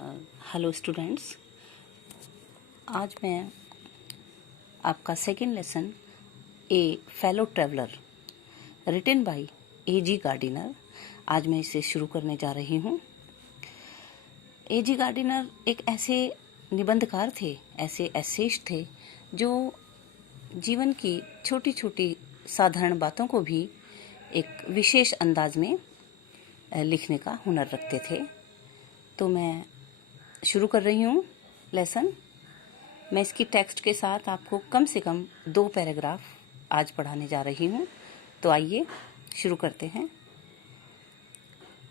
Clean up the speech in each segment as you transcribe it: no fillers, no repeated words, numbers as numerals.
Hello students, आज मैं आपका second lesson a fellow traveller written by A G. Gardiner आज मैं इसे शुरू करने जा रही हूँ। ए.जी. गार्डिनर एक ऐसे निबंधकार थे, ऐसे एसेइस्ट थे जो जीवन की छोटी छोटी साधारण बातों को भी एक विशेष अंदाज में लिखने का हुनर रखते थे। तो मैं शुरू कर रही हूँ लेसन। मैं इसकी टेक्स्ट के साथ आपको कम से कम 2 पैराग्राफ आज पढ़ाने जा रही हूँ। तो आइए शुरू करते हैं।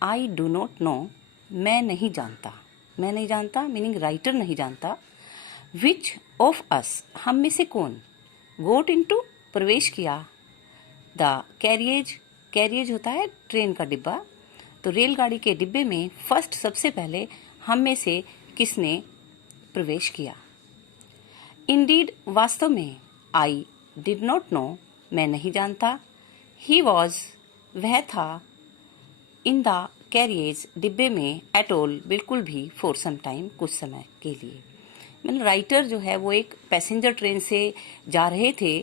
आई डू नॉट नो, मैं नहीं जानता। मैं नहीं जानता मीनिंग राइटर नहीं जानता। विच ऑफ अस, हम में से कौन, गोट इनटू प्रवेश किया, द कैरियज, कैरियज होता है ट्रेन का डिब्बा, तो रेलगाड़ी के डिब्बे में फर्स्ट सबसे पहले हम में से किसने प्रवेश किया। इंडीड, वास्तव में, आई डिड नॉट नो, मैं नहीं जानता, ही वॉज, वह था, इन द कैरियज, डिब्बे में, एट ऑल, बिल्कुल भी, फॉर सम टाइम, कुछ समय के लिए। मतलब राइटर जो है वो एक पैसेंजर ट्रेन से जा रहे थे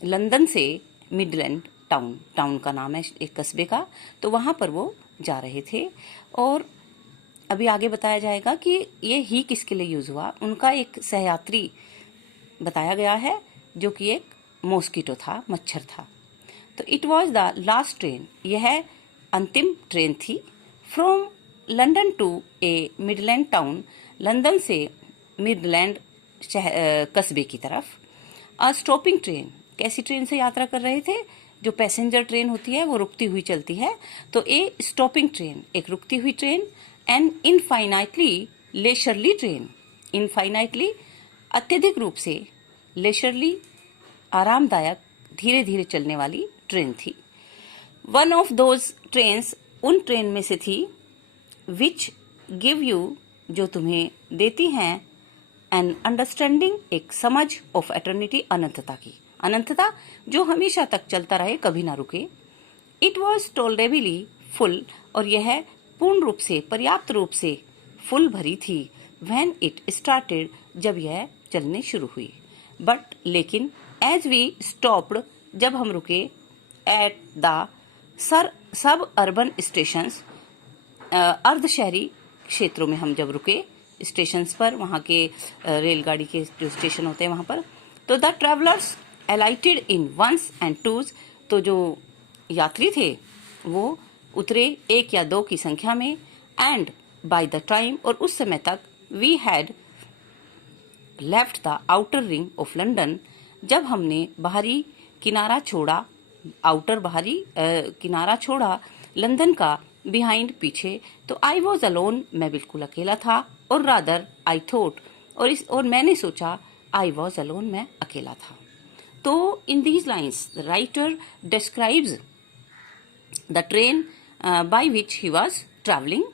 लंदन से मिडलैंड टाउन, टाउन का नाम है एक कस्बे का, तो वहां पर वो जा रहे थे। और अभी आगे बताया जाएगा कि ये ही किसके लिए यूज हुआ। उनका एक सहयात्री बताया गया है जो कि एक मॉस्किटो था, मच्छर था। तो it was the last train, यह अंतिम ट्रेन थी। From London to a midland town, London से मिडलैंड कस्बे की तरफ। अ स्टॉपिंग ट्रेन, कैसी ट्रेन से यात्रा कर रहे थे, जो पैसेंजर ट्रेन होती है वो रुकती हुई चलती है, तो ए स्टॉपिंग ट्रेन, एक रुकती हुई train. An infinitely leisurely train, infinitely अत्यधिक रूप से, लेशरली आरामदायक, धीरे धीरे चलने वाली ट्रेन थी। वन ऑफ दोज ट्रेन्स, उन ट्रेन में से थी, विच गिव यू, जो तुम्हें देती हैं, एन अंडरस्टैंडिंग, एक समझ, ऑफ एटर्निटी, अनंतता की, अनंतता जो हमेशा तक चलता रहे, कभी ना रुके। इट वॉज टोलरेबली फुल, और यह पूर्ण रूप से, पर्याप्त रूप से फुल भरी थी। व्हेन इट स्टार्टेड, जब यह चलने शुरू हुई। बट, लेकिन, एज वी स्टॉप्ड, जब हम रुके, at the sub urban station, अर्ध शहरी क्षेत्रों में हम जब रुके, स्टेशन पर, वहां के रेलगाड़ी के जो स्टेशन होते हैं वहां पर, तो the travellers alighted in ones and twos, तो जो यात्री थे वो उतरे 1 या 2 की संख्या में। एंड बाय द टाइम, और उस समय तक, we had left the outer ring of London, जब हमने बाहरी किनारा छोड़ा, आउटर बाहरी किनारा छोड़ा लंदन का, बिहाइंड, पीछे, तो आई वॉज अलोन, मैं बिल्कुल अकेला था, और रादर आई थॉट, और मैंने सोचा, आई वॉज अलोन, मैं अकेला था। तो इन these lines the writer describes the train by which he was travelling,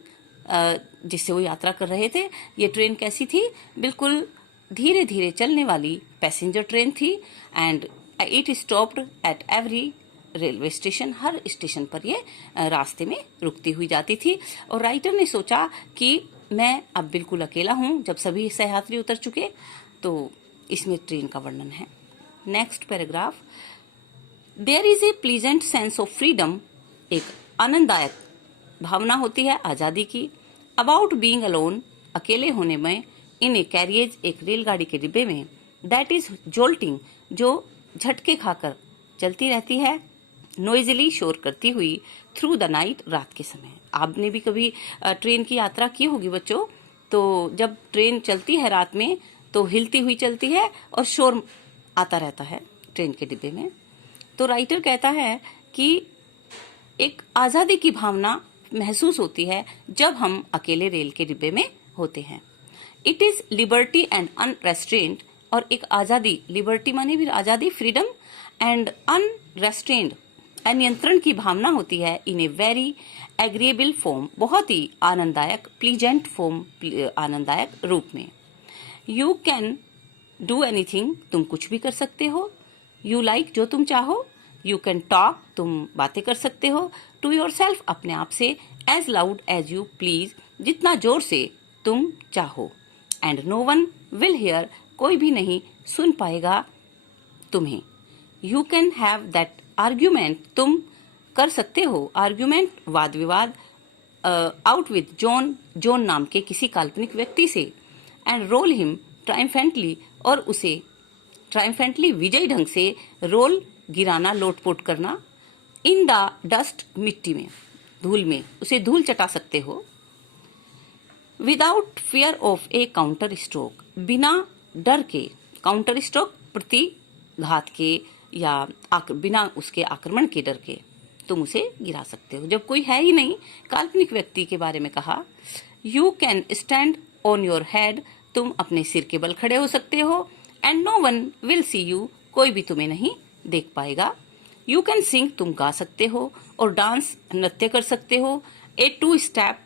जिससे वो यात्रा कर रहे थे। ये ट्रेन कैसी थी, बिल्कुल धीरे धीरे चलने वाली पैसेंजर ट्रेन थी। And it stopped at every railway station, her station पर ये रास्ते में रुकती हुई जाती थी। और राइटर ने सोचा कि मैं अब बिल्कुल अकेला हूं, जब सभी सहयात्री उतर चुके। तो इसमें ट्रेन का वर्णन है। Next paragraph. There is a pleasant sense of freedom, एक आनंददायक भावना होती है आजादी की। अबाउट बीइंग अलोन, अकेले होने में। इन ए कैरियज, एक रेलगाड़ी के डिब्बे में। दैट इज जोल्टिंग, जो झटके खाकर चलती रहती है। नोइजली, शोर करती हुई। थ्रू द नाइट, रात के समय। आपने भी कभी ट्रेन की यात्रा की होगी बच्चों, तो जब ट्रेन चलती है रात में तो हिलती हुई चलती है और शोर आता रहता है ट्रेन के डिब्बे में। तो राइटर कहता है कि एक आजादी की भावना महसूस होती है जब हम अकेले रेल के डिब्बे में होते हैं। इट इज लिबर्टी एंड अनरेस्ट्रेन्ड, और एक आजादी, लिबर्टी माने भी आजादी, फ्रीडम, एंड अनरेस्ट्रेन्ड, अनियंत्रण की भावना होती है। इन ए वेरी एग्रीएबल फॉर्म, बहुत ही आनंददायक, प्लीजेंट फॉर्म, आनंददायक रूप में। यू कैन डू एनीथिंग, तुम कुछ भी कर सकते हो। यू लाइक, जो तुम चाहो। यू कैन टॉक, तुम बातें कर सकते हो। टू योर सेल्फ, अपने आप से। As loud as you please, जितना जोर से तुम चाहो, and no one will hear, कोई भी नहीं सुन पाएगा तुम्हें। You can have that argument, तुम कर सकते हो आर्ग्यूमेंट, वाद विवाद, आउट विथ जॉन, जॉन नाम के किसी काल्पनिक व्यक्ति से, एंड रोल हिम ट्रायम्फेंटली, और उसे ट्रायम्फेंटली विजयी ढंग से रोल गिराना, लोटपोट करना, इन द डस्ट, मिट्टी में, धूल में, उसे धूल चटा सकते हो। Without fear of A counter stroke, बिना डर के, काउंटर स्ट्रोक प्रतिघात के या बिना उसके आक्रमण के डर के तुम उसे गिरा सकते हो। जब कोई है ही नहीं, काल्पनिक व्यक्ति के बारे में कहा, you can stand on your head, तुम अपने सिर के बल खड़े हो सकते हो, and no one will see you, कोई भी तुम्हें नहीं देख पाएगा। यू कैन सिंग, तुम गा सकते हो, और डांस, नृत्य कर सकते हो। ए टू स्टेप,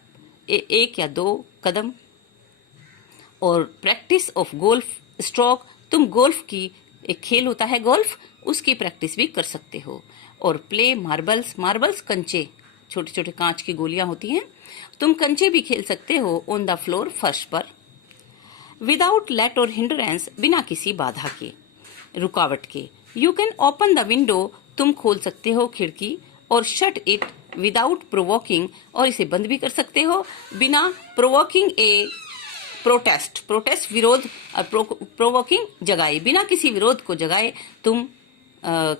एक या दो कदम, और प्रैक्टिस ऑफ गोल्फ स्ट्रोक, तुम गोल्फ की, एक खेल होता है गोल्फ, उसकी प्रैक्टिस भी कर सकते हो। और प्ले मार्बल्स, मार्बल्स कंचे, छोटे छोटे कांच की गोलियां होती हैं, तुम कंचे भी खेल सकते हो ऑन द फ्लोर, फर्श पर। विदाउट लेट और हिंड्रेंस, बिना किसी बाधा के, रुकावट के। You can open the window, तुम खोल सकते हो खिड़की, और शट इट विदाउट प्रोवोकिंग, और इसे बंद भी कर सकते हो बिना प्रोवोकिंग ए प्रोटेस्ट, प्रोटेस्ट विरोध, प्रोवोकिंग जगाए, बिना किसी विरोध को जगाए तुम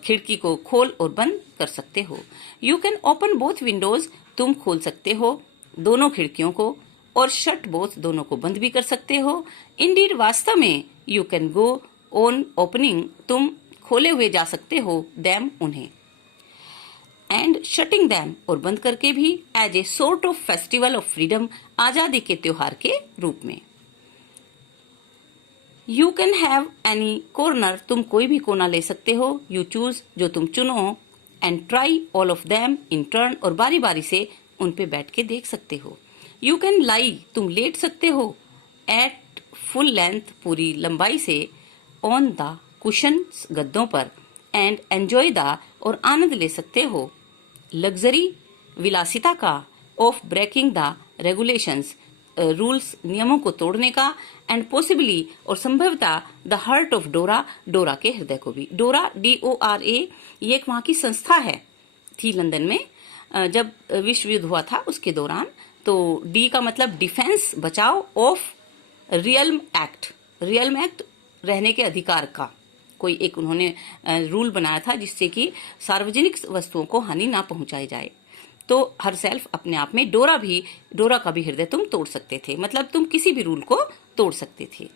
खिड़की को खोल और बंद कर सकते हो। You can open both Windows, तुम खोल सकते हो दोनों खिड़कियों को, और शट बोथ, दोनों को बंद भी कर सकते हो। इंडीड, वास्तव में, you can go on opening, तुम खोले हुए जा सकते हो दैम, उन्हें, एंड शटिंग दैम, और बंद करके भी, as a sort of festival of freedom, आजादी के त्योहार के रूप में। You can have any corner, तुम कोई भी कोना ले सकते हो, यू चूज, जो तुम चुनो, and try all of them in turn, और बारी बारी से उन पे बैठ के देख सकते हो। यू कैन लाई, तुम लेट सकते हो, एट फुल लेंथ, पूरी लंबाई से, ऑन द कुशन, गद्दों पर, एंड एंजॉय द, और आनंद ले सकते हो, लग्जरी, विलासिता का, of breaking the regulations, rules, नियमों को तोड़ने का, एंड पॉसिबली, और संभवतः, द हार्ट ऑफ डोरा, डोरा के हृदय को भी। डोरा, DORA, ये एक वहां की संस्था है, थी लंदन में जब विश्व युद्ध हुआ था उसके दौरान। तो डी का मतलब डिफेंस, बचाव, of realm act, realm act, रहने के अधिकार का, कोई एक उन्होंने रूल बनाया था जिससे कि सार्वजनिक वस्तुओं को हानि ना पहुंचाई जाए। तो हर सेल्फ अपने आप में, डोरा का भी हृदय तुम तोड़ सकते थे, मतलब तुम किसी भी रूल को तोड़ सकते थे।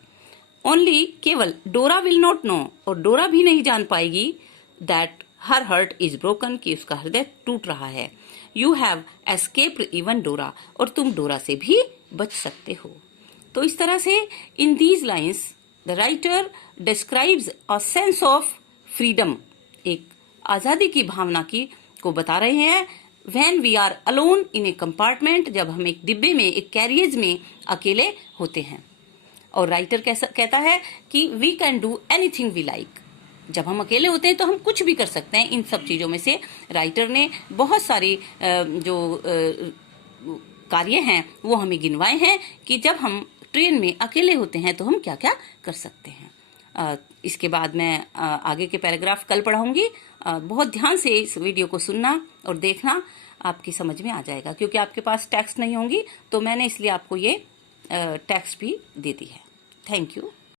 ओनली, केवल, डोरा विल नॉट नो, और डोरा भी नहीं जान पाएगी, that her heart is broken, कि उसका हृदय टूट रहा है। यू हैव एस्केप्ड इवन डोरा, और तुम डोरा से भी बच सकते हो। तो इस तरह से in these lines the writer describes a sense of freedom, एक आजादी की भावना की को बता रहे हैं। When we are alone in a compartment, जब हम एक डिब्बे में, एक कैरियज में अकेले होते हैं। और राइटर कहता है कि we can do anything we like, जब हम अकेले होते हैं तो हम कुछ भी कर सकते हैं। इन सब चीजों में से राइटर ने बहुत सारे जो कार्य हैं वो हमें गिनवाए हैं कि जब हम ट्रेन में अकेले होते हैं तो हम क्या क्या कर सकते हैं। इसके बाद मैं आगे के पैराग्राफ कल पढ़ाऊंगी। बहुत ध्यान से इस वीडियो को सुनना और देखना, आपकी समझ में आ जाएगा। क्योंकि आपके पास टेक्स्ट नहीं होंगी तो मैंने इसलिए आपको ये टेक्स्ट भी दे दी है। Thank you.